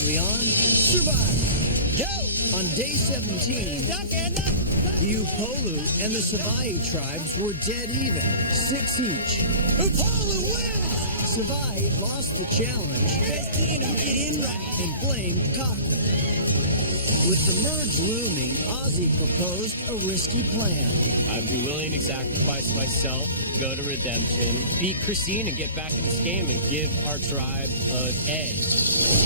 directly on Survive. Go! On day 17, the Upolu and the Savai tribes were dead even, 6 each. Upolu wins! Savai lost the challenge and blamed Cochrane. With the merge looming, Ozzy proposed a risky plan. I'd be willing to sacrifice myself, go to redemption, beat Christine and get back in this game and give our tribe an edge.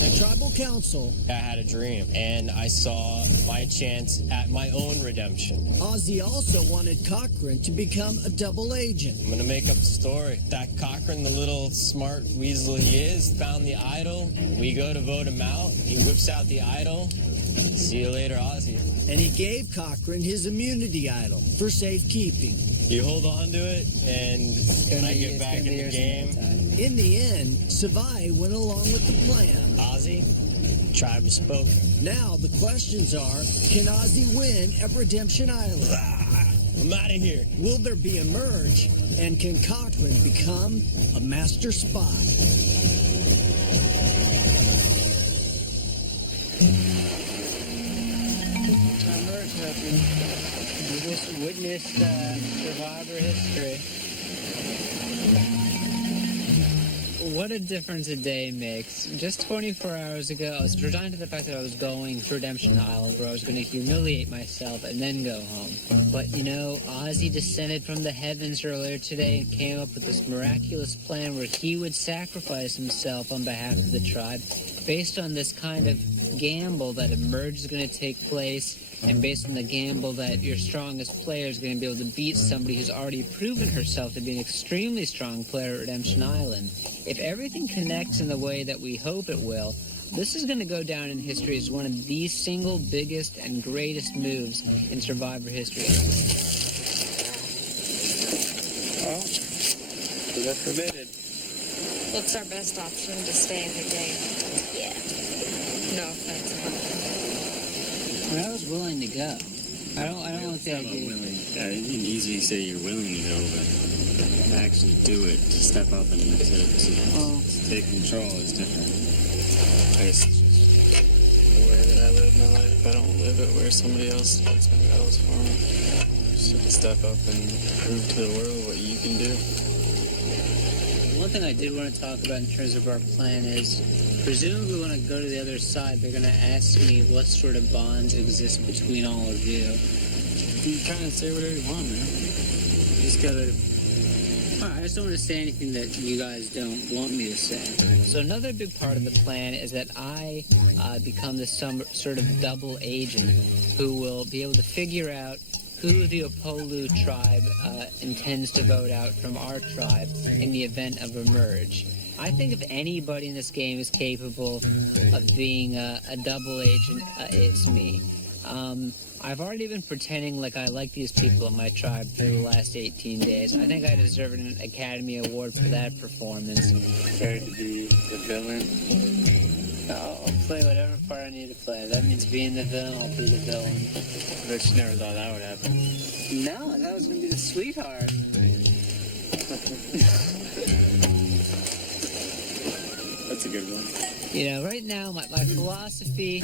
At tribal council, I had a dream and I saw my chance at my own redemption. Ozzy also wanted Cochrane to become a double agent. I'm gonna make up the story. That Cochrane, the little smart weasel he is, found the idol. We go to vote him out. He whips out the idol. See you later, Ozzy. And he gave Cochrane his immunity idol for safekeeping. You hold on to it, and when I get back in the game. In the end, Savai went along with the plan. Ozzy, tribe spoke. Now the questions are, can Ozzy win at Redemption Island? I'm out of here. Will there be a merge? And can Cochrane become a master spy? We just witnessed Survivor history. What a difference a day makes. Just 24 hours ago, I was resigned to the fact that I was going to Redemption Island, where I was going to humiliate myself and then go home. But, you know, Ozzy descended from the heavens earlier today and came up with this miraculous plan where he would sacrifice himself on behalf of the tribe based on this kind of gamble that a merge is going to take place, and based on the gamble that your strongest player is going to be able to beat somebody who's already proven herself to be an extremely strong player at Redemption Island. If everything connects in the way that we hope it will, this is going to go down in history as one of the single biggest and greatest moves in Survivor history. Well, that's permitted. Looks our best option to stay in the game. Yeah. No offense. I was willing to go. I don't like the idea. Willing. You can easily say you're willing to go, but to actually do it, to step up and to take control is different. It's just the way that I live my life. If I don't live it where somebody else fights my battles for me, you should step up and prove to the world what you can do. One thing I did want to talk about in terms of our plan is, presumably when I go to the other side, they're going to ask me what sort of bonds exist between all of you. You can kind of say whatever you want, man. You just gotta... I just don't want to say anything that you guys don't want me to say. So another big part of the plan is that I become this sort of double agent who will be able to figure out who the Upolu tribe intends to vote out from our tribe in the event of a merge. I think if anybody in this game is capable of being a double agent, it's me. I've already been pretending like I like these people in my tribe for the last 18 days. I think I deserve an Academy Award for that performance. Prepared to be the villain? I'll play whatever part I need to play. If that means being the villain, I'll be the villain. Bet you never thought that would happen. No, that was going to be the sweetheart. That's a good one. You know, right now, my philosophy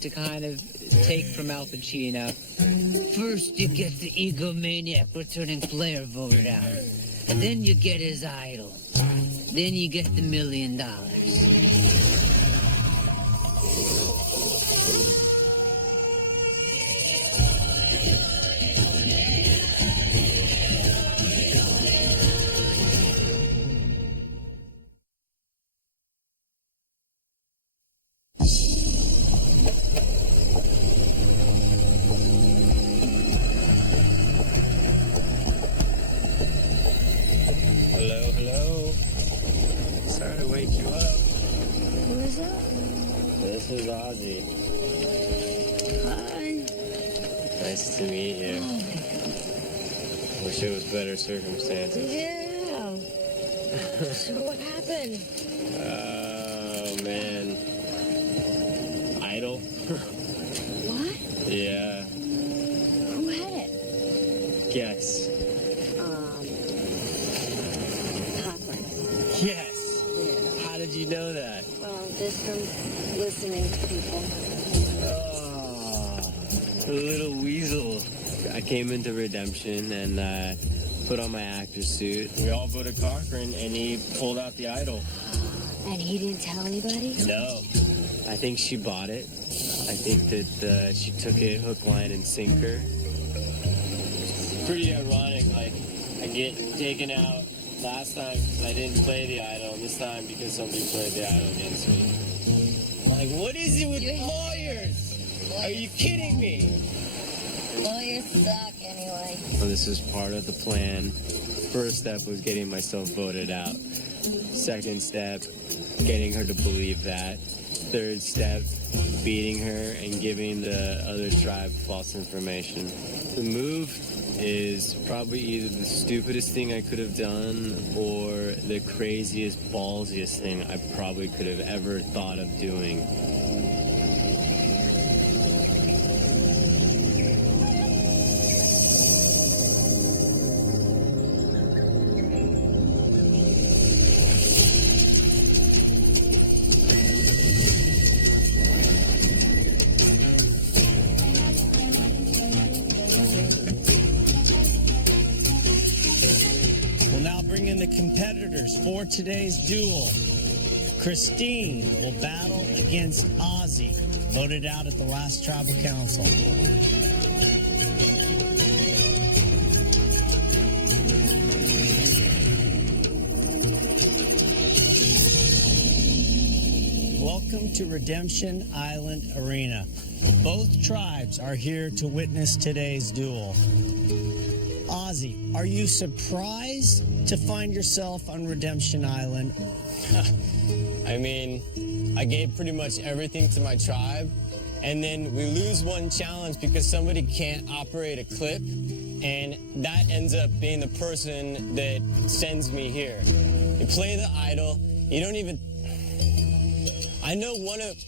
to kind of take from Al Pacino, first you get the egomaniac returning player voted out. Then you get his idol. Then you get the $1 million. Hello. Sorry to wake you up. Who is that? This is Ozzy. Hi. Nice to meet you. Wish it was better circumstances. Yeah. So what happened? Oh, man. Idol? What? Yeah. Who had it? Guess. Cochrane. Yes. Yeah. How did you know that? Well, just from listening to people. Oh, a little weasel. I came into Redemption and put on my actor suit. We all voted Cochran, and he pulled out the idol. And he didn't tell anybody? No. I think she bought it. I think that she took it hook, line, and sinker. Pretty ironic, like, I get taken out last time because I didn't play the idol, and this time because somebody played the idol against me. Like, what is it with lawyers? Are you kidding me? Lawyers suck anyway. Well, this was part of the plan. First step was getting myself voted out. Second step, getting her to believe that. Third step, beating her and giving the other tribe false information. The move is probably either the stupidest thing I could have done or the craziest, ballsiest thing I probably could have ever thought of doing. We'll now bring in the competitors for today's duel. Christine will battle against Ozzy, voted out at the last tribal council. Welcome to Redemption Island Arena. Both tribes are here to witness today's duel. Ozzy, are you surprised to find yourself on Redemption Island? I mean, I gave pretty much everything to my tribe, and then we lose one challenge because somebody can't operate a clip, and that ends up being the person that sends me here. You play the idol, you don't even... I know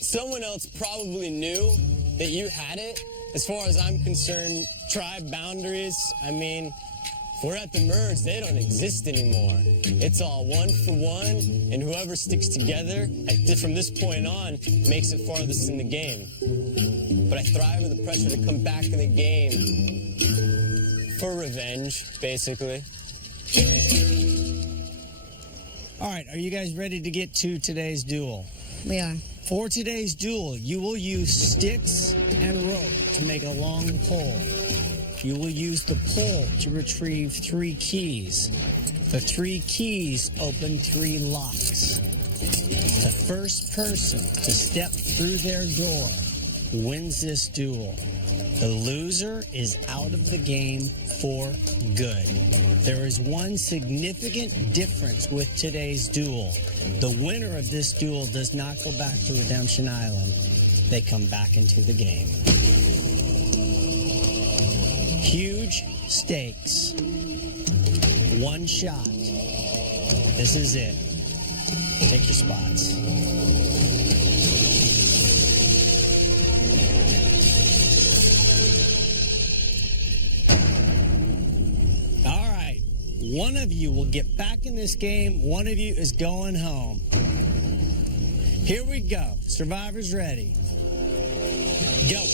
someone else probably knew that you had it. As far as I'm concerned, tribe boundaries, I mean, if we're at the merge, they don't exist anymore. It's all one for one, and whoever sticks together from this point on makes it farthest in the game. But I thrive under the pressure to come back in the game for revenge, basically. All right, are you guys ready to get to today's duel? We are. For today's duel, you will use sticks and rope to make a long pole. You will use the pole to retrieve 3 keys. The 3 keys open 3 locks. The first person to step through their door wins this duel. The loser is out of the game for good. There is one significant difference with today's duel. The winner of this duel does not go back to Redemption Island. They come back into the game. Huge stakes. One shot. This is it. Take your spots. One of you will get back in this game. One of you is going home. Here we go. Survivors ready. Go.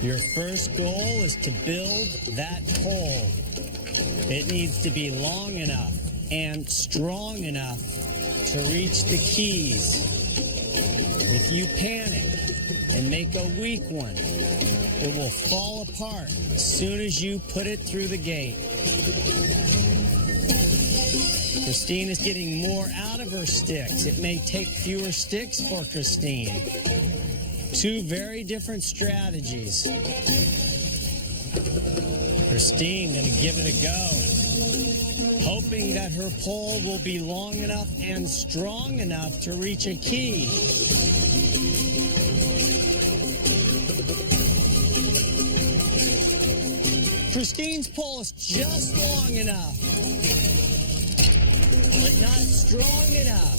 Your first goal is to build that pole. It needs to be long enough and strong enough to reach the keys. If you panic and make a weak one, it will fall apart as soon as you put it through the gate. Christine is getting more out of her sticks. It may take fewer sticks for Christine. 2 very different strategies. Christine going to give it a go, hoping that her pole will be long enough and strong enough to reach a key. Christine's pole is just long enough, but not strong enough.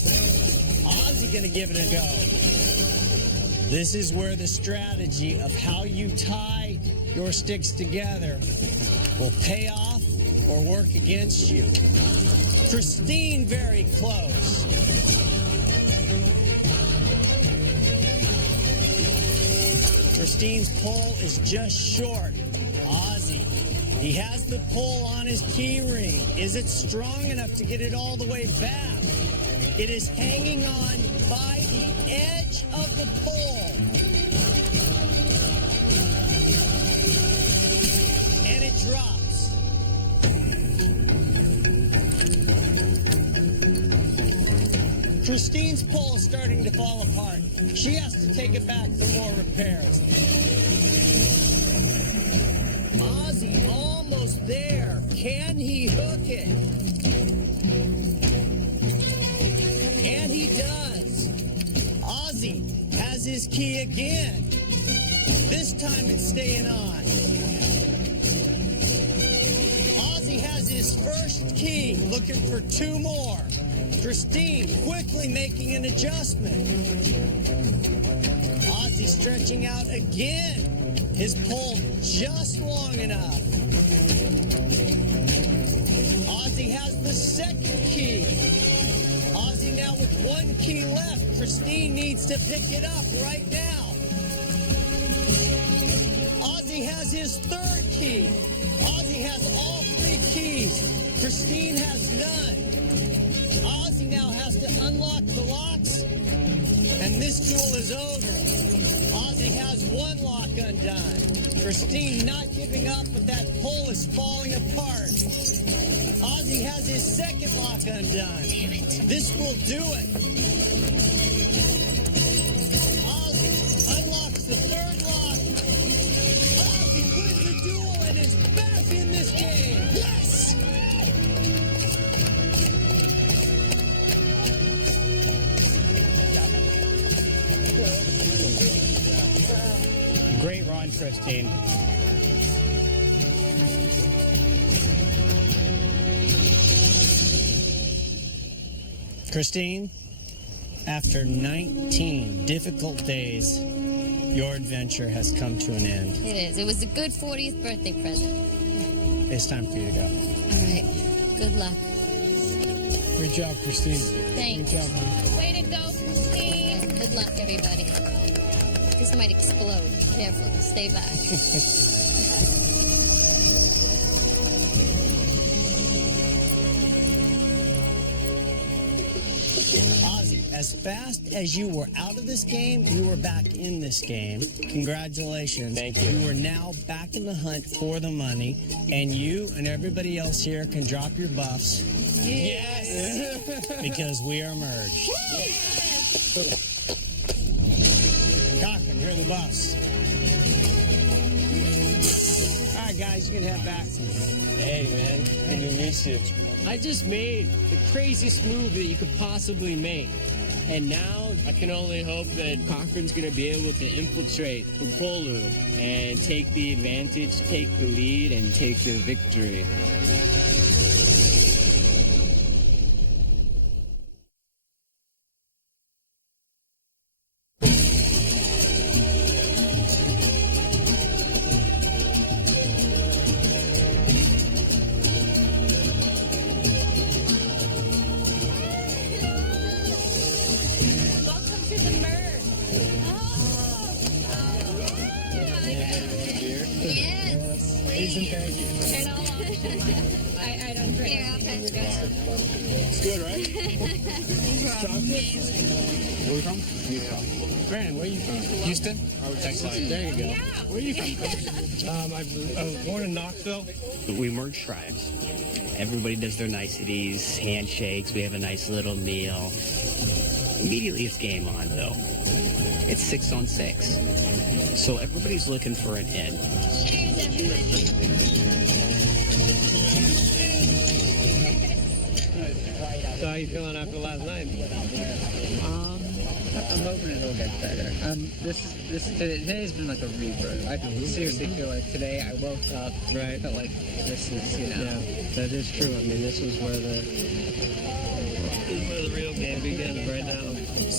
Ozzy gonna give it a go. This is where the strategy of how you tie your sticks together will pay off or work against you. Christine very close. Christine's pole is just short. Ozzy, he has the pole on his key ring. Is it strong enough to get it all the way back? It is hanging on by the edge of the pole. And it drops. Christine's pole is starting to fall apart. She has to take it back for more repairs. Ozzy almost there. Can he hook it? And he does. Ozzy has his key again. This time it's staying on. Ozzy has his first key, looking for two more. Christine quickly making an adjustment. Ozzy stretching out again. His pole just long enough. Ozzy has the second key. Ozzy now with one key left. Christine needs to pick it up right now. Ozzy has his third key. Ozzy has all three keys. Christine has none. Ozzy now has to unlock the locks, and this duel is over. Ozzy has one lock undone. Christine not giving up, but that pole is falling apart. Ozzy has his second lock undone. This will do it. Ozzy unlocks the third lock. Ozzy wins the duel and is back in this game. Yes! Great run, Christine. Christine, after 19 difficult days, your adventure has come to an end. It is. It was a good 40th birthday present. It's time for you to go. All right. Good luck. Great job, Christine. Thanks. Great job, honey. Way to go, Christine. Good luck, everybody. This might explode. Careful. Stay back. Ozzy, as fast as you were out of this game, you were back in this game. Congratulations. Thank you. You are now back in the hunt for the money, and you and everybody else here can drop your buffs. Yes! Because we are merged. Cochran, here are the buffs. All right, guys, you can head back. Hey, man. Good to meet you. I just made the craziest move that you could possibly make. And now I can only hope that Cochran's going to be able to infiltrate Upolu and take the advantage, take the lead, and take the victory. It's good, right? Where are you from? Utah. Brandon, where are you from? Houston? Texas. There you go. Where are you from? I was born in Knoxville. We merge tribes. Everybody does their niceties, handshakes, we have a nice little meal. Immediately it's game on, though. It's 6-on-6. So everybody's looking for an in. So how you feeling after last night? I'm hoping it'll get better. Today's been like a rebirth. I seriously feel like today I woke up, Right. felt like this is, Yeah, that is true. I mean, this is where the real game begins right now.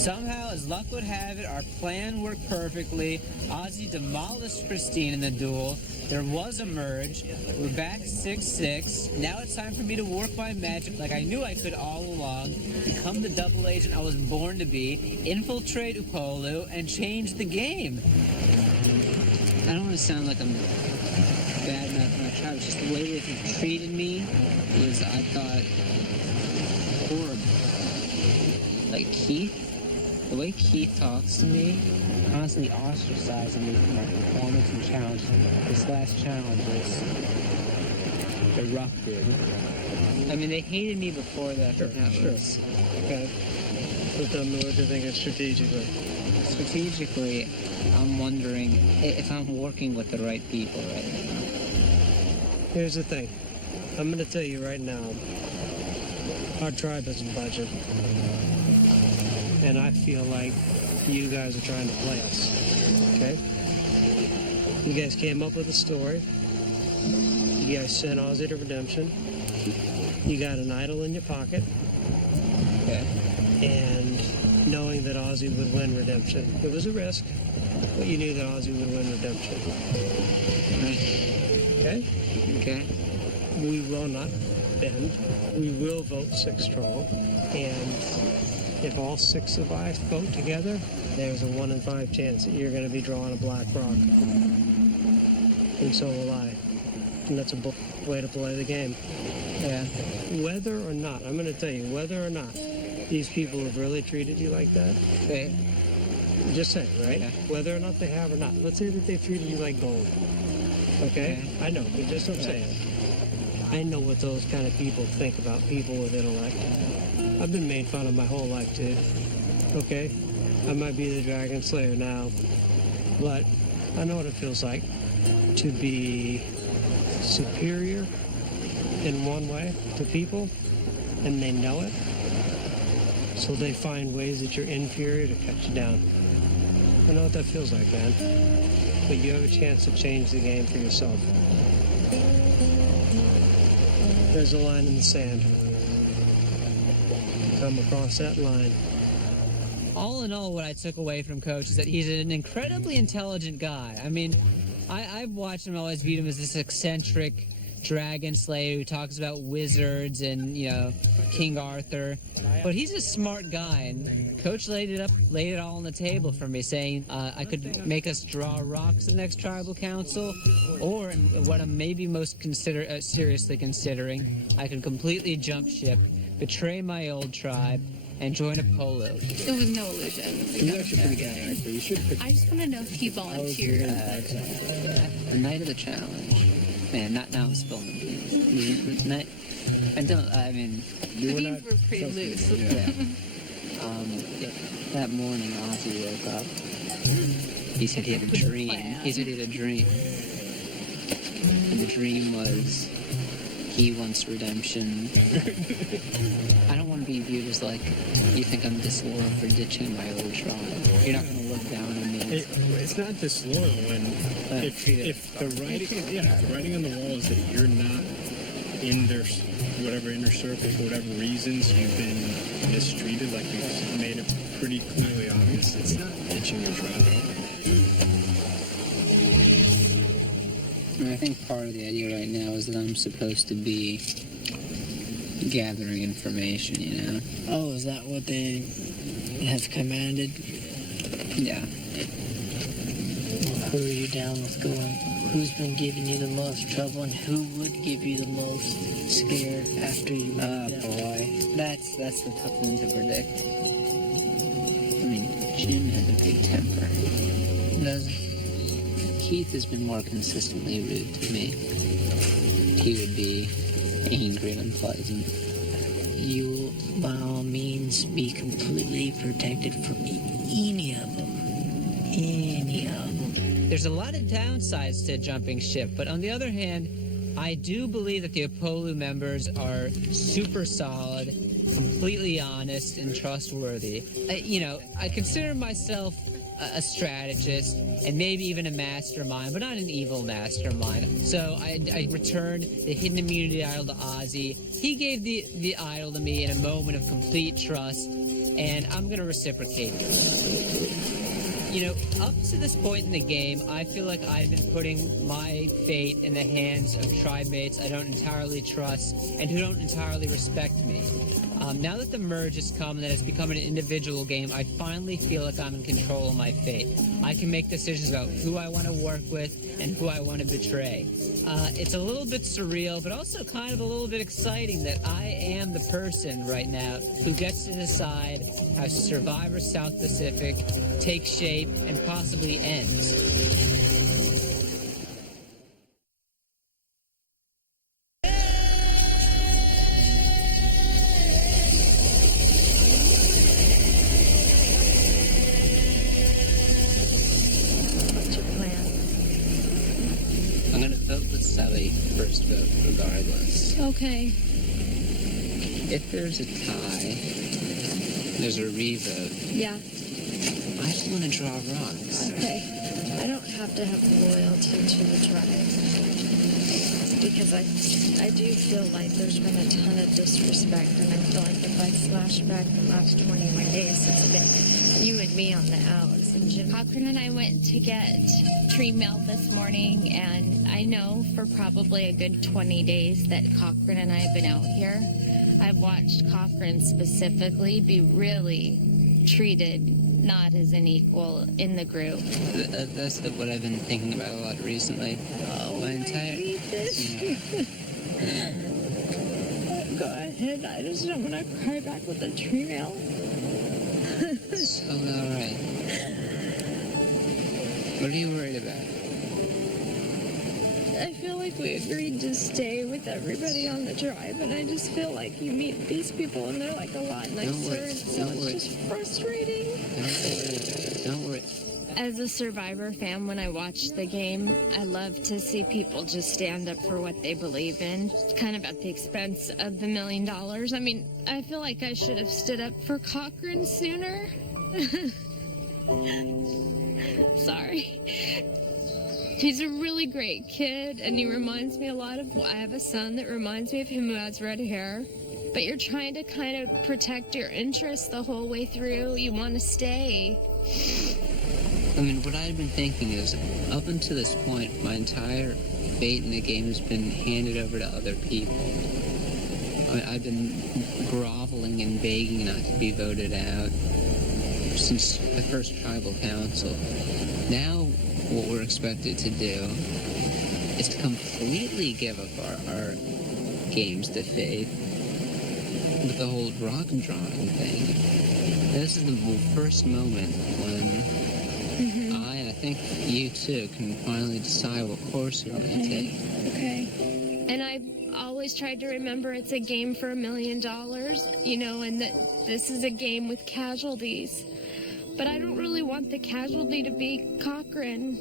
Somehow, as luck would have it, our plan worked perfectly. Ozzy demolished Christine in the duel. There was a merge. We're back 6-6. Now it's time for me to work my magic like I knew I could all along. Become the double agent I was born to be. Infiltrate Upolu and change the game. I don't want to sound like I'm bad enough my tribe. It's just the way they treated me was, I thought, horrible. Like Keith. The way Keith talks to me, constantly ostracizing me for my performance and challenges. This last challenge was erupted. I mean, they hated me before that. Sure. Okay. But tell me what you're thinking strategically. Strategically, I'm wondering if I'm working with the right people right now. Here's the thing. I'm going to tell you right now, our tribe doesn't budget. And I feel like you guys are trying to play us, okay? You guys came up with a story. You guys sent Ozzy to redemption. You got an idol in your pocket. Okay. And knowing that Ozzy would win redemption. It was a risk, but you knew that Ozzy would win redemption. Okay? Okay. We will not bend. We will vote 6 strong. And if all 6 of us vote together, there's a 1 in 5 chance that you're going to be drawing a black rock. And so will I. And that's a way to play the game. Yeah. Whether or not, I'm going to tell you, whether or not these people have really treated you like that, Okay. just saying, right? Yeah. Whether or not they have or not. Let's say that they've treated you like gold. Okay? I know, but just what I'm saying. I know what those kind of people think about people with intellect. I've been made fun of my whole life, dude. Okay? I might be the Dragon Slayer now, but I know what it feels like to be superior in one way to people, and they know it. So they find ways that you're inferior to cut you down. I know what that feels like, man. But you have a chance to change the game for yourself. There's a line in the sand. Come across that line. All in all, what I took away from Coach is that he's an incredibly intelligent guy. I mean, I've watched him, always viewed him as this eccentric dragon slayer who talks about wizards and, you know, King Arthur. But he's a smart guy, and Coach laid it all on the table for me, saying I could make us draw rocks the next tribal council, or what I'm maybe most seriously considering, I could completely jump ship, betray my old tribe, and join Apollo. It was no illusion. He's actually pretty good actor. You should pick. I just want to know if he volunteered. The night of the challenge. Man, not now I'm spilling the beans. Night. I mean, The beans were pretty loose. that morning Ozzy woke up. He said he had a dream. He said he had a dream. And the dream was he wants redemption. I don't want to be viewed as like, you think I'm disloyal for ditching my old tribe. You're not going to look down on me. It's not disloyal when if the writing on the wall is that you're not in their whatever inner circle for whatever reasons you've been mistreated, like you've made it pretty clearly obvious. It's not ditching your tribe. I think part of the idea right now is that I'm supposed to be gathering information, you know? Oh, is that what they have commanded? Yeah. Who are you down with going? Who's been giving you the most trouble, and who would give you the most scare after you leave them? Boy. That's the tough one to predict. I mean, Jim has a big temper. Doesn't. Keith has been more consistently rude to me. He would be angry and unpleasant. You will, by all means, be completely protected from any of them. Any of them. There's a lot of downsides to jumping ship, but on the other hand, I do believe that the Apollo members are super solid, completely honest, and trustworthy. I consider myself a strategist and maybe even a mastermind, but not an evil mastermind. So I returned the hidden immunity idol to Ozzy. He gave the idol to me in a moment of complete trust, and I'm going to reciprocate. You know, up to this point in the game, I feel like I've been putting my fate in the hands of tribe mates I don't entirely trust and who don't entirely respect me. Now that the merge has come and that it's become an individual game, I finally feel like I'm in control of my fate. I can make decisions about who I want to work with and who I want to betray. It's a little bit surreal, but also kind of a little bit exciting that I am the person right now who gets to decide how Survivor South Pacific takes shape and possibly ends. Sally first vote regardless. Okay. If there's a tie, there's a revote. Yeah. I just want to draw rocks. Okay. I don't have to have loyalty to the tribe. Because I do feel like there's been a ton of disrespect, and I feel like if I flash back the last 21 days, it's been you and me on the outs. And Jim Cochran and I went to get tree mail this morning, and I know for probably a good 20 days that Cochran and I have been out here. I've watched Cochran specifically be really treated not as an equal in the group. That's what I've been thinking about a lot recently. My entire... Go ahead, I just don't want to cry back with the tree mail. So alright. What are you worried about? I feel like we agreed to stay with everybody on the tribe, and I just feel like you meet these people and they're like a lot nicer, and so it's just frustrating. Don't worry. As a Survivor fan, when I watch the game, I love to see people just stand up for what they believe in, kind of at the expense of the $1 million. I mean, I feel like I should have stood up for Cochran sooner. Sorry. He's a really great kid, and he reminds me a lot of... I have a son that reminds me of him who has red hair. But you're trying to kind of protect your interests the whole way through. You want to stay. I mean, what I've been thinking is, up until this point, my entire fate in the game has been handed over to other people. I've been groveling and begging not to be voted out since the first tribal council. Now, what we're expected to do is to completely give up our games to fate with the whole rock and drawing thing. This is the first moment when I, and I think you too, can finally decide what course we're going to take. Okay. And I've always tried to remember it's a game for $1 million, you know, and that this is a game with casualties. But I don't really want the casualty to be Cochran.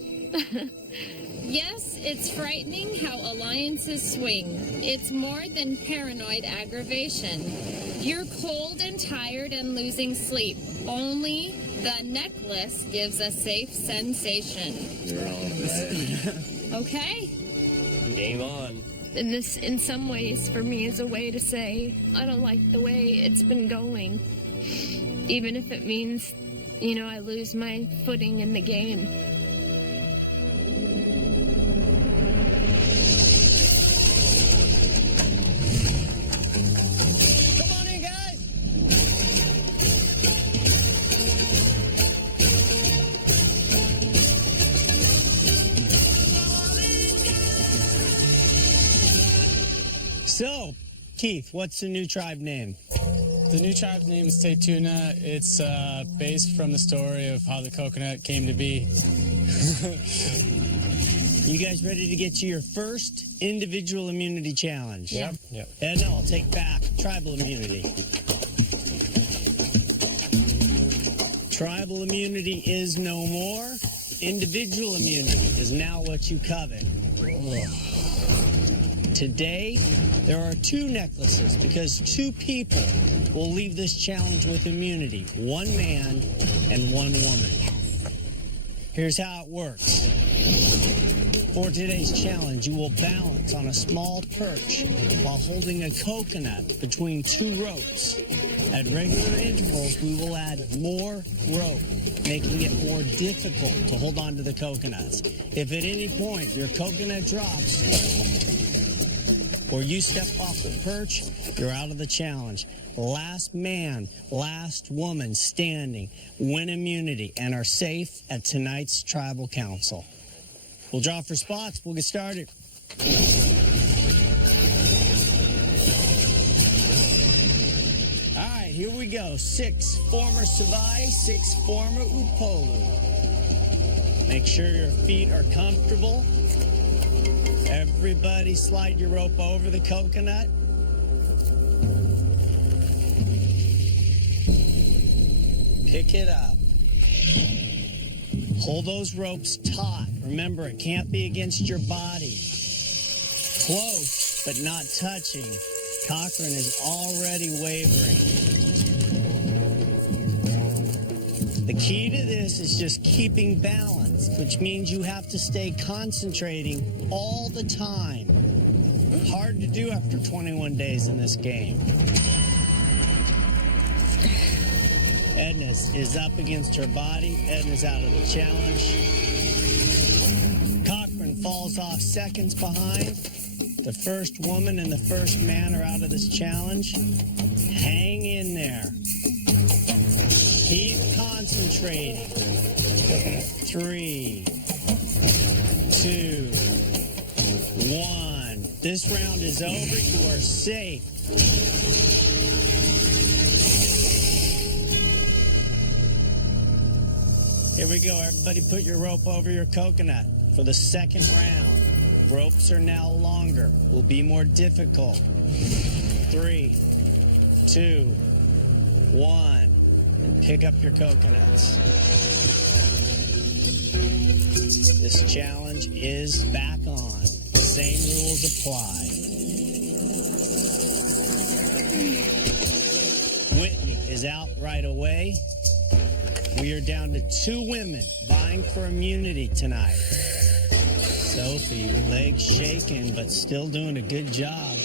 Yes, it's frightening how alliances swing. It's more than paranoid aggravation. You're cold and tired and losing sleep. Only the necklace gives a safe sensation. You're all Okay? Game on. And this, in some ways, for me, is a way to say, I don't like the way it's been going. Even if it means, you know, I lose my footing in the game. So, Keith, what's the new tribe name? The new tribe name is Taytuna. It's based from the story of how the coconut came to be. You guys ready to get to your first individual immunity challenge? Yep. And no, I'll take back tribal immunity. Tribal immunity is no more. Individual immunity is now what you covet. Today, there are 2 necklaces because 2 people will leave this challenge with immunity. 1 man and 1 woman. Here's how it works. For today's challenge, you will balance on a small perch while holding a coconut between two ropes. At regular intervals, we will add more rope, making it more difficult to hold on to the coconuts. If at any point your coconut drops or you step off the perch, you're out of the challenge. Last man, last woman standing win immunity and are safe at tonight's tribal council. We'll draw for spots. We'll get started. All right, here we go. 6 former Savai, 6 former Upolu. Make sure your feet are comfortable. Everybody slide your rope over the coconut. Pick it up. Hold those ropes taut. Remember, it can't be against your body. Close, but not touching. Cochran is already wavering. The key to this is just keeping balance, which means you have to stay concentrating all the time. Hard to do after 21 days in this game. Edna is up against her body. Edna's out of the challenge. Cochran falls off seconds behind. The first woman and the first man are out of this challenge. Hang in there. Keep concentrating. 3, 2, 1. This round is over. You are safe. Here we go. Everybody put your rope over your coconut for the second round. Ropes are now longer. Will be more difficult. 3, 2, 1. And pick up your coconuts. This challenge is back on. Same rules apply. Whitney is out right away. We are down to 2 women vying for immunity tonight. Sophie, legs shaking, but still doing a good job.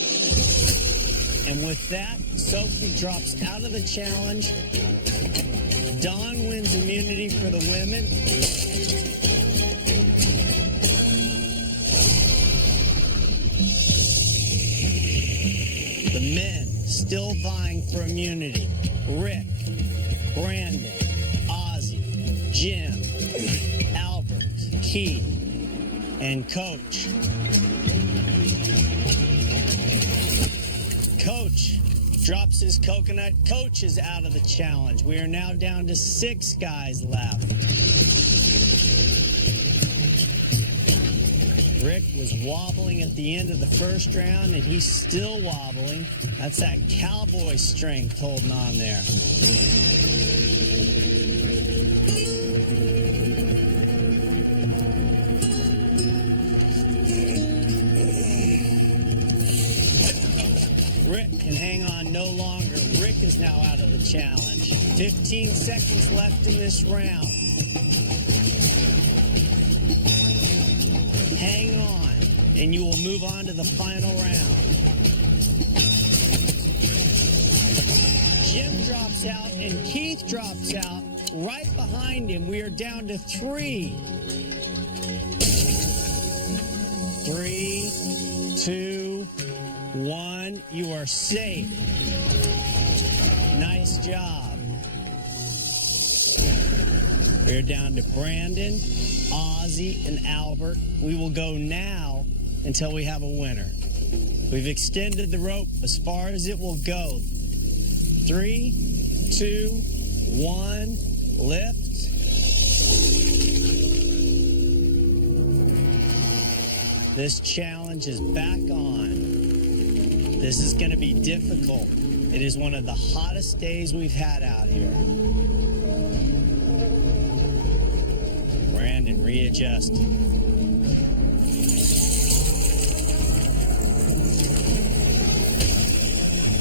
And with that, Sophie drops out of the challenge. Dawn wins immunity for the women. The men still vying for immunity. Rick, Brandon, Jim, Albert, Keith, and Coach. Coach drops his coconut. Coach is out of the challenge. We are now down to 6 guys left. Rick was wobbling at the end of the first round, and he's still wobbling. That's that cowboy strength holding on there. Rick can hang on no longer. Rick is now out of the challenge. 15 seconds left in this round. Hang on, and you will move on to the final round. Jim drops out, and Keith drops out. Right behind him, we are down to 3. 3, 2, 1. You are safe. Nice job. We're down to Brandon, Ozzy, and Albert. We will go now until we have a winner. We've extended the rope as far as it will go. 3, 2, 1, lift. This challenge is back on. This is going to be difficult. It is one of the hottest days we've had out here. Brandon, readjust.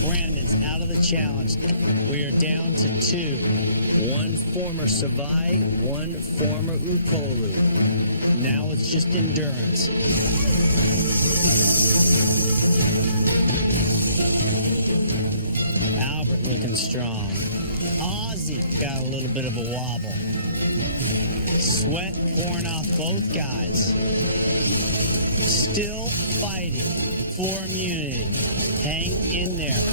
Brandon's out of the challenge. We are down to 2. 1 former Savai, 1 former Upolu. Now it's just endurance. Albert looking strong. Ozzy got a little bit of a wobble. Sweat pouring off both guys. Still fighting for immunity. Hang in there.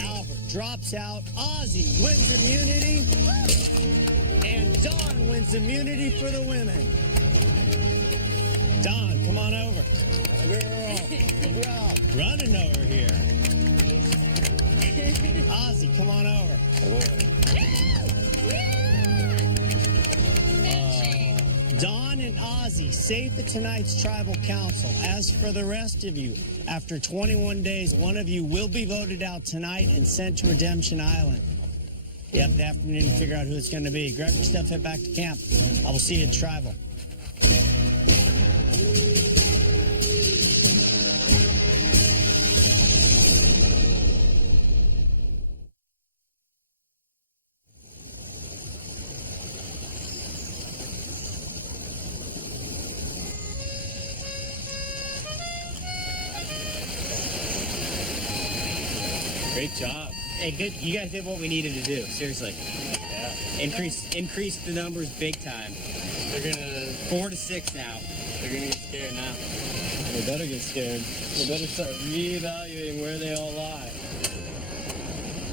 Albert drops out. Ozzy wins immunity. And Dawn wins immunity for the women. Dawn, come on over. Girl, good job. Running over here. Ozzy, come on over. Dawn and Ozzy safe at tonight's tribal council. As for the rest of you, after 21 days, one of you will be voted out tonight and sent to Redemption Island. You have the afternoon to figure out who it's going to be. Grab your stuff, head back to camp. I will see you at tribal. Great job. Hey, good. You guys did what we needed to do. Seriously. Yeah. Increase the numbers big time. They're gonna 4 to 6 now. They're gonna get scared now. They better get scared. They better start reevaluating where they all lie.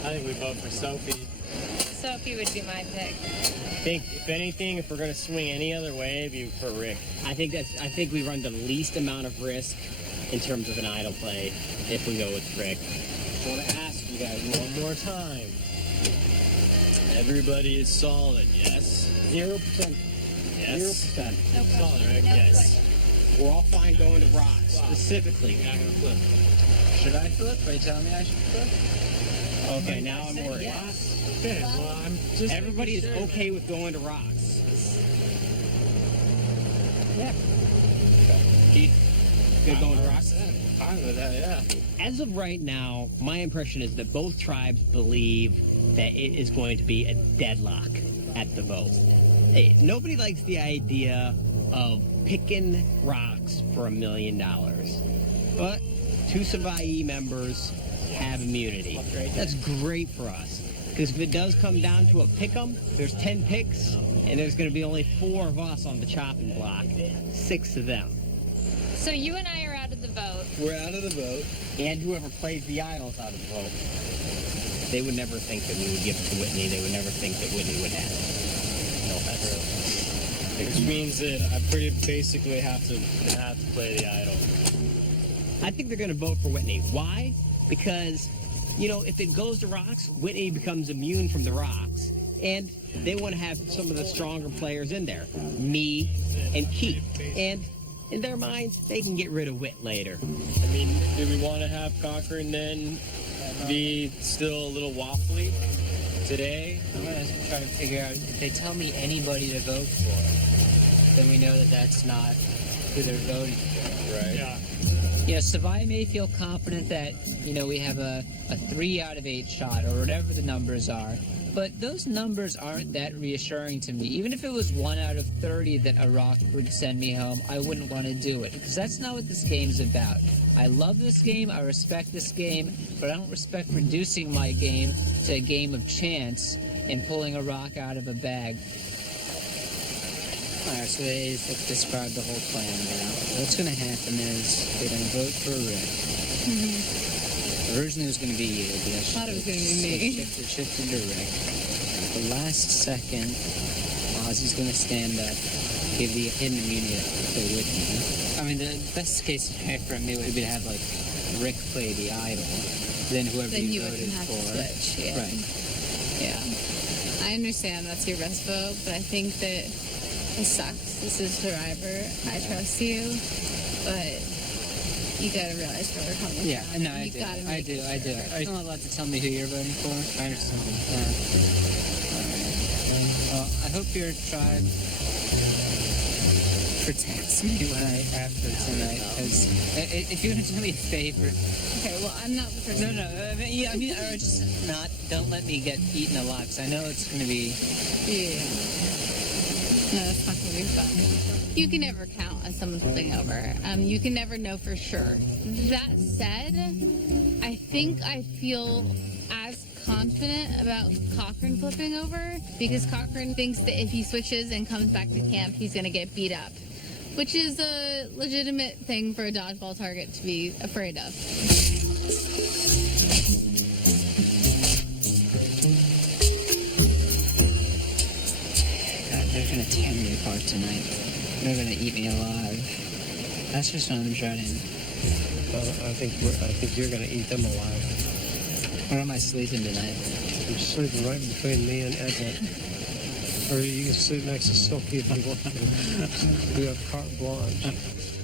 I think we vote for Sophie. Sophie would be my pick. I think, if anything, if we're gonna swing any other way, it'd be for Rick. I think we run the least amount of risk in terms of an idol play if we go with Rick. I want to ask you guys one more time. Everybody is solid, yes? 0%. Yes. 0%. No Solid, right? Yes. We're all fine going to rocks, specifically. You're not going to flip. Should I flip? Are you telling me I should flip? Okay, now I'm worried. Yes. Okay, well, I'm just... Everybody is okay with going to rocks. Yeah. Keith, good going to rocks? Fine with that, yeah. As of right now, my impression is that both tribes believe that it is going to be a deadlock at the vote. Hey, nobody likes the idea of picking rocks for $1 million. But 2 Savai'i members have immunity. That's great for us. Because if it does come down to a pick-em, there's 10 picks, and there's going to be only 4 of us on the chopping block. 6 of them. So you and I are out of the vote. We're out of the vote. And whoever plays the idols out of the vote. They would never think that we would give it to Whitney. They would never think that Whitney would have it. No, that's true. Which means that I pretty basically have to play the idol. I think they're going to vote for Whitney. Why? Because, you know, if it goes to rocks, Whitney becomes immune from the rocks. And they want to have some of the stronger players in there. Me and Keith. And in their minds, they can get rid of Whit later. I mean, do we want to have Cochran then be still a little waffly today? I'm going to try to figure out, if they tell me anybody to vote for, then we know that that's not who they're voting for. Right. Yeah. You know, Savai'i may feel confident that, you know, we have a 3 out of 8 shot or whatever the numbers are. But those numbers aren't that reassuring to me. Even if it was 1 out of 30 that a rock would send me home, I wouldn't want to do it. Because that's not what this game's about. I love this game, I respect this game, but I don't respect reducing my game to a game of chance and pulling a rock out of a bag. Alright, so they described the whole plan now. What's going to happen is they're going to vote for Rick. Originally it was going to be you, but I thought it was going to be me. It shifted to Rick. At the last second, Ozzy's going to stand up, give the hidden immunity to Whitney. I mean, the best case scenario for me would be to have, like, Rick play the idol, then whoever Then you you voted wouldn't have for. to switch, yeah. Right. Yeah. I understand that's your best vote, but I think that it sucks. This is Survivor. I trust you, but you gotta realize where we're coming Yeah, from. no, I You do. gotta I make do. it I do. fair. Are you not allowed to tell me who you're voting for? I understand. Well, I hope your tribe protects me when after tonight. Because if you're gonna do me a favor. Okay, well, I'm not the person. No. I mean, or just not. Don't let me get eaten alive. Because I know it's gonna be. Yeah. No, that's not going to be fun. You can never count on someone flipping over. You can never know for sure. That said, I think I feel as confident about Cochran flipping over because Cochran thinks that if he switches and comes back to camp, he's going to get beat up, which is a legitimate thing for a dodgeball target to be afraid of. They're gonna tear me apart tonight. They're gonna eat me alive. That's just what I'm dreading. I think you're gonna eat them alive. Where am I sleeping tonight? You're sleeping right between me and Edna. Or you can sleep next to Silky if you want to. You have carte blanche.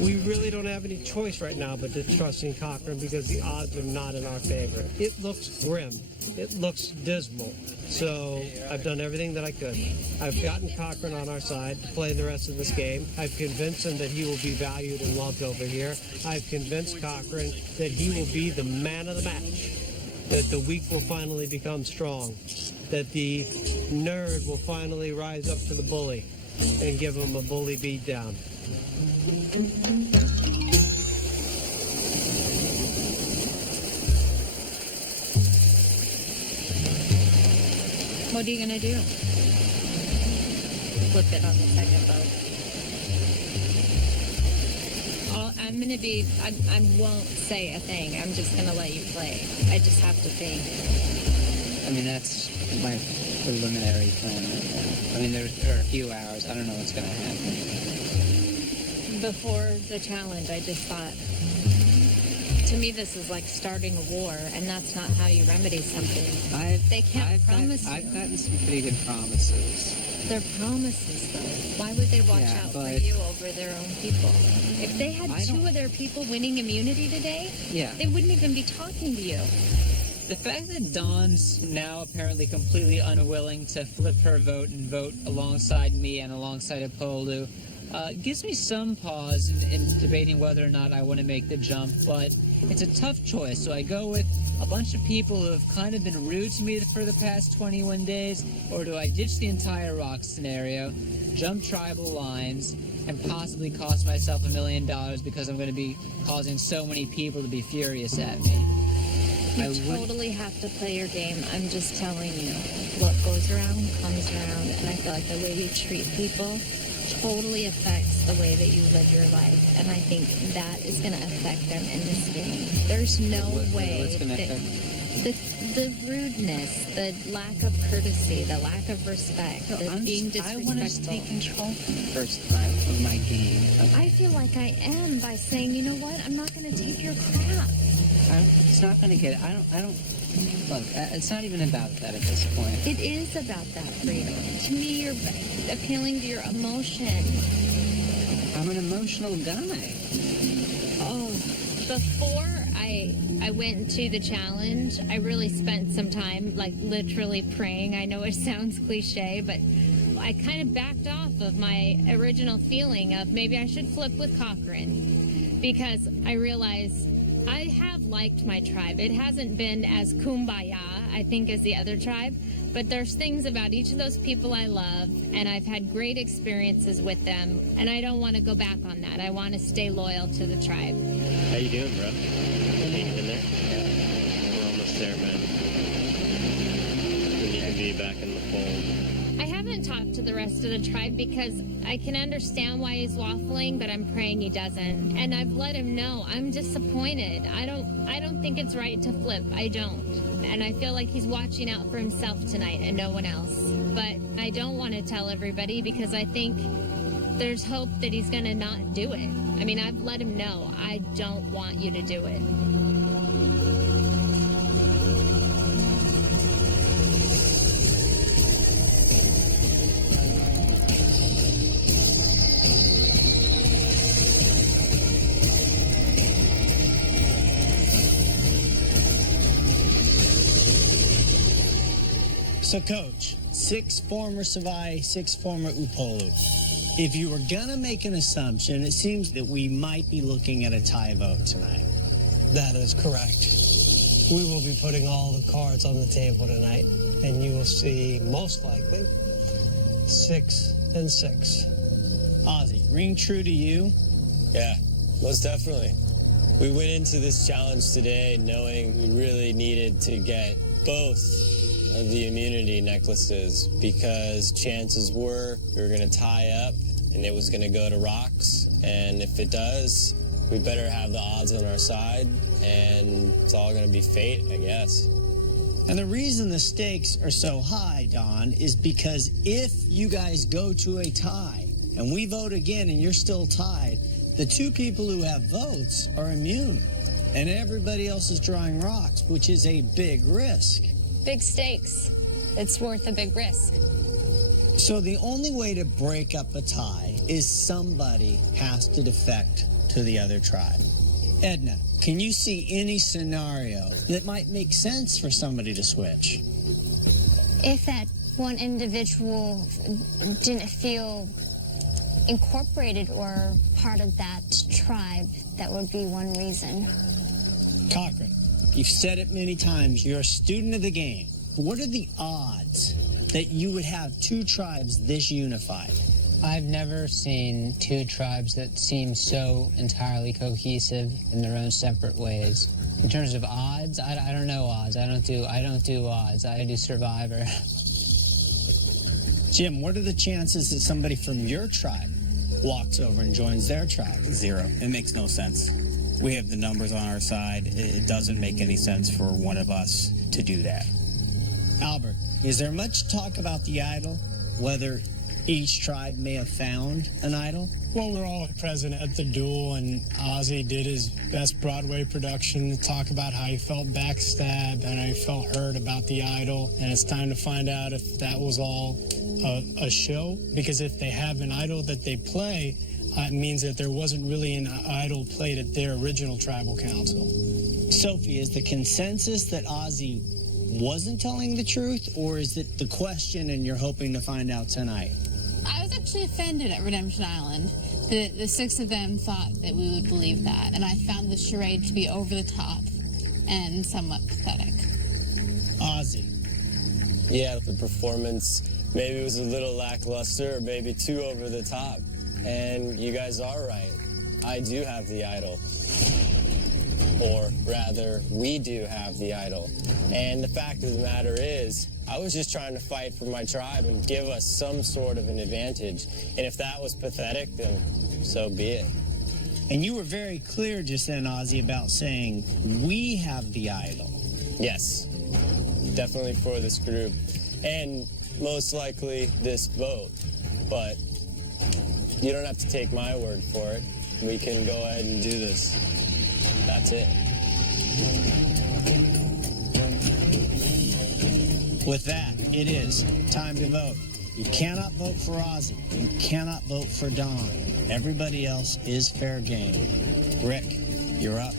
We really don't have any choice right now but to trust in Cochran because the odds are not in our favor. It looks grim. It looks dismal. So I've done everything that I could. I've gotten Cochran on our side to play the rest of this game. I've convinced him that he will be valued and loved over here. I've convinced Cochran that he will be the man of the match, that the weak will finally become strong, that the nerd will finally rise up to the bully and give him a bully beatdown. What are you gonna do? Flip it on the second boat. I won't say a thing. I'm just gonna let you play. I just have to think. I mean, that's my preliminary plan right now. I mean, there are a few hours. I don't know what's gonna happen. Before the challenge, I just thought, to me, this is like starting a war, and that's not how you remedy something. They can't promise you. I've gotten some pretty good promises. They're promises, though. Why would they watch out for you over their own people? If they had two of their people winning immunity today, they wouldn't even be talking to you. The fact that Dawn's now apparently completely unwilling to flip her vote and vote alongside me and alongside Apollo gives me some pause in debating whether or not I want to make the jump, but it's a tough choice. So I go with a bunch of people who have kind of been rude to me for the past 21 days, or do I ditch the entire rock scenario, jump tribal lines, and possibly cost myself $1 million because I'm going to be causing so many people to be furious at me? You totally have to play your game. I'm just telling you, what goes around comes around, and I feel like the way you treat people totally affects the way that you live your life, and I think that is going to affect them in this game. There's no way that the rudeness, the lack of courtesy, the lack of respect, being disrespectful. I want to take control for the first time of my game. I feel like I am by saying, you know what, I'm not going to take your crap. It's not going to get. I don't. Look, it's not even about that at this point. It is about that, freedom. To me, you're appealing to your emotion. I'm an emotional guy. Oh, before I went into the challenge, I really spent some time, like, literally praying. I know it sounds cliche, but I kind of backed off of my original feeling of maybe I should flip with Cochran, because I realized I have liked my tribe. It hasn't been as kumbaya, I think, as the other tribe, but there's things about each of those people I love, and I've had great experiences with them, and I don't want to go back on that. I want to stay loyal to the tribe. How you doing, bro? Hanging in there? We're almost there, man. And you can be back in the fold. I haven't talked to the rest of the tribe because I can understand why he's waffling, but I'm praying he doesn't. And I've let him know I'm disappointed. I don't think it's right to flip. I don't. And I feel like he's watching out for himself tonight and no one else. But I don't want to tell everybody because I think there's hope that he's going to not do it. I mean, I've let him know I don't want you to do it. So, Coach, 6 former Savai, 6 former Upolu. If you were going to make an assumption, it seems that we might be looking at a tie vote tonight. That is correct. We will be putting all the cards on the table tonight, and you will see, most likely, 6 than 6. Ozzy, ring true to you? Yeah, most definitely. We went into this challenge today knowing we really needed to get both of the immunity necklaces because chances were we were going to tie up and it was going to go to rocks. And if it does, we better have the odds on our side, and it's all going to be fate, I guess. And the reason the stakes are so high, Don, is because if you guys go to a tie and we vote again and you're still tied, the 2 people who have votes are immune and everybody else is drawing rocks, which is a big risk. Big stakes. It's worth a big risk. So the only way to break up a tie is somebody has to defect to the other tribe. Edna, can you see any scenario that might make sense for somebody to switch? If that one individual didn't feel incorporated or part of that tribe, that would be one reason. Cochran, you've said it many times, you're a student of the game. What are the odds that you would have 2 tribes this unified? I've never seen 2 tribes that seem so entirely cohesive in their own separate ways. In terms of odds, I don't know odds. I don't do odds. I do Survivor. Jim, what are the chances that somebody from your tribe walks over and joins their tribe? 0. It makes no sense. We have the numbers on our side. It doesn't make any sense for one of us to do that. Albert, is there much talk about the idol? Whether each tribe may have found an idol? Well, we're all present at the duel, and Ozzy did his best Broadway production to talk about how he felt backstabbed and how he felt hurt about the idol. And it's time to find out if that was all a show, because if they have an idol that they play, it means that there wasn't really an idol played at their original tribal council. Sophie, is the consensus that Ozzy wasn't telling the truth, or is it the question and you're hoping to find out tonight? I was actually offended at Redemption Island. The 6 of them thought that we would believe that, and I found the charade to be over the top and somewhat pathetic. Ozzy. Yeah, the performance maybe was a little lackluster or maybe too over the top. And you guys are right. I do have the idol. Or rather, we do have the idol. And the fact of the matter is, I was just trying to fight for my tribe and give us some sort of an advantage. And if that was pathetic, then so be it. And you were very clear just then, Ozzy, about saying, we have the idol. Yes, definitely for this group. And most likely this vote. But you don't have to take my word for it. We can go ahead and do this. That's it. With that, it is time to vote. You cannot vote for Ozzy. You cannot vote for Don. Everybody else is fair game. Rick, you're up.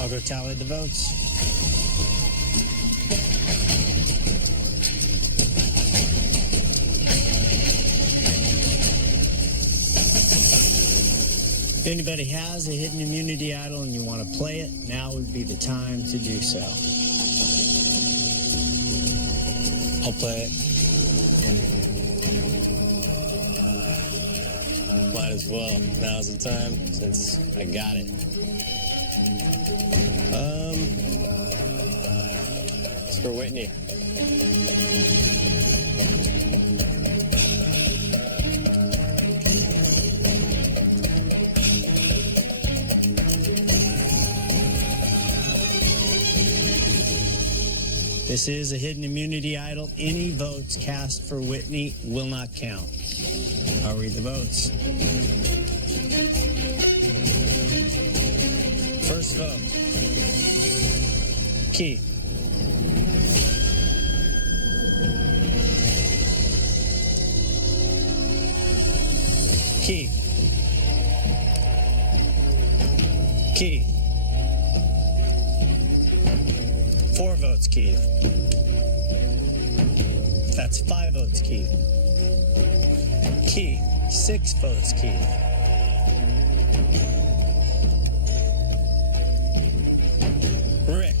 I'll go tally the votes. If anybody has a hidden immunity idol and you want to play it, now would be the time to do so. I'll play it. Might as well. Now's the time since I got it. It's for Whitney. This is a hidden immunity idol. Any votes cast for Whitney will not count. I'll read the votes. First vote. Keith. 4 votes, Keith. That's 5 votes, Keith. Keith, 6 votes, Keith. Rick.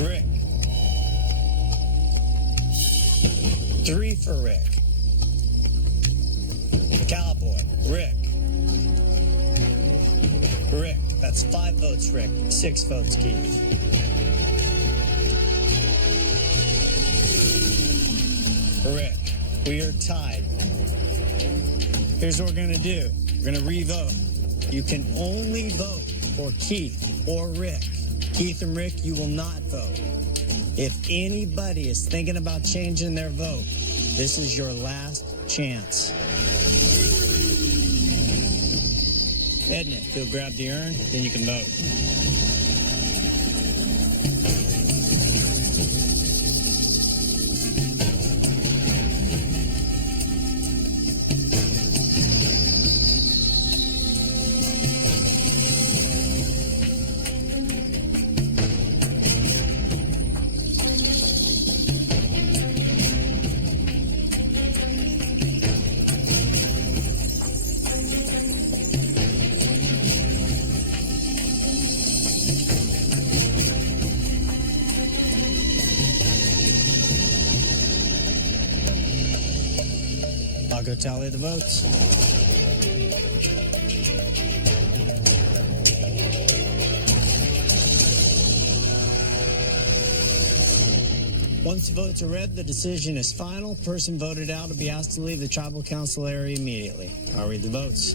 Rick. 3 for Rick. Cowboy. Rick. Rick. That's 5 votes, Rick. 6 votes, Keith. Rick. We are tied. Here's what we're going to do. We're going to re-vote. You can only vote for Keith or Rick. Keith and Rick, you will not vote. If anybody is thinking about changing their vote, this is your last chance. Edna, if you'll grab the urn, then you can vote. I'll go tally the votes. Once the votes are read, the decision is final. Person voted out will be asked to leave the tribal council area immediately. I'll read the votes.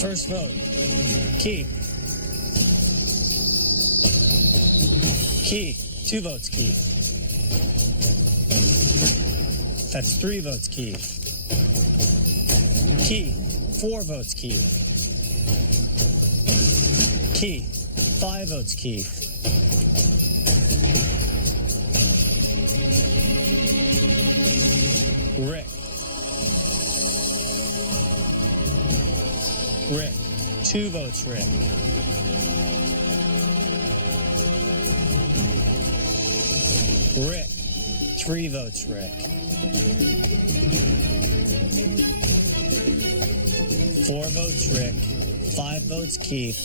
First vote, Keith. Keith, 2 votes, Keith. That's 3 votes, Keith. Keith, 4 votes, Keith. Keith, 5 votes, Keith. Rick. Rick, 2 votes, Rick. Rick, 3 votes, Rick. 4 votes, Rick. 5 votes, Keith.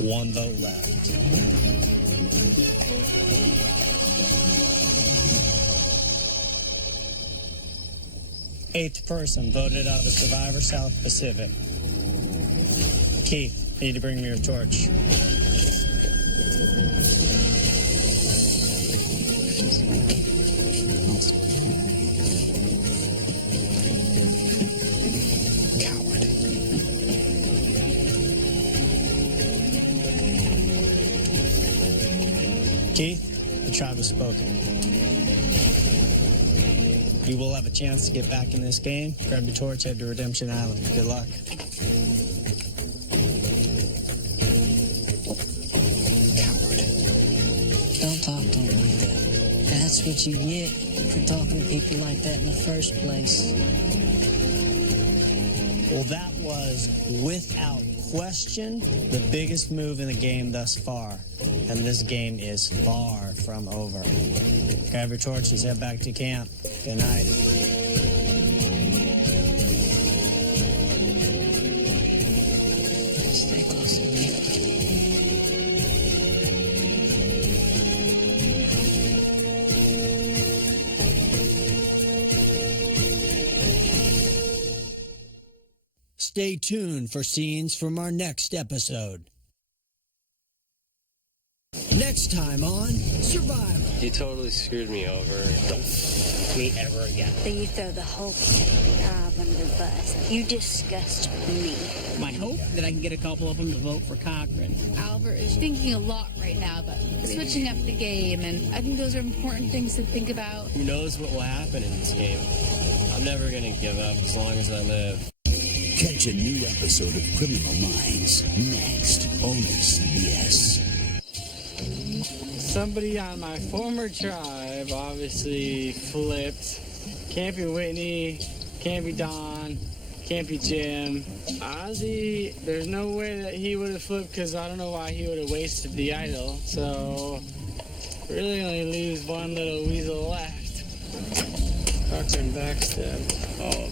1 vote left. Eighth person voted out of the Survivor South Pacific. Keith, you need to bring me your torch. Keith, the tribe has spoken. You will have a chance to get back in this game. Grab your torch, head to Redemption Island. Good luck. Don't talk to him like that. That's what you get for talking to people like that in the first place. Well, that was, without question, the biggest move in the game thus far. And this game is far from over. Grab your torches, head back to camp. Good night. Stay close to me. Stay tuned for scenes from our next episode. Next time on Survival. You totally screwed me over. Don't f me ever again. So you throw the whole tribe under the bus. You disgust me. My hope that I can get a couple of them to vote for Cochran. Albert is thinking a lot right now about switching up the game, and I think those are important things to think about. Who knows what will happen in this game? I'm never gonna give up as long as I live. Catch a new episode of Criminal Minds next, only CBS. Somebody on my former tribe obviously flipped. Can't be Whitney, can't be Don, Campy Jim. Ozzy, there's no way that he would have flipped because I don't know why he would have wasted the idol. So, really only leaves one little weasel left. Cochran backstab. Oh,